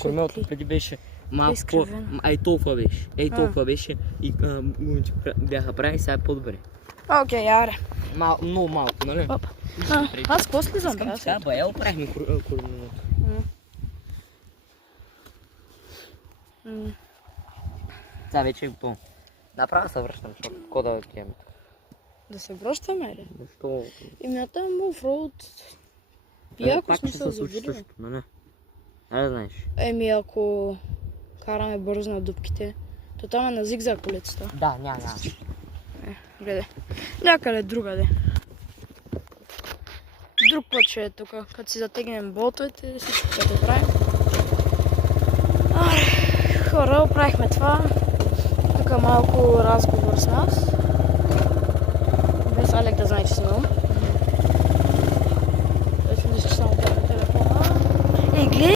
Кормилото преди беше малко по... Ей толкова беше и гумите бяха прави, сега е по-добре. Окей, аре. Много малко, нали? Аз какво слизам? Сега бая оправихме кормилото. Сега вече е готово. Направо се връщам, защото какво да отиваме тук? Да се връщаме ли? Защо? Там офроуд. Яко Пак сме ще се се случи завидили. същото, нали? Да знаеш. Ако караме бързо на дупките, то там е на зигзаг улицата. Да, няма. Гледай. Някъде другаде. Друг път ще е тук, като си затегнем болтовете, всичко като правим. Хора, оправихме това. Тук малко разговор с нас. Без Алек да знае, че снимам. Вече мисля, че само гледам телефона. Ей, гледай!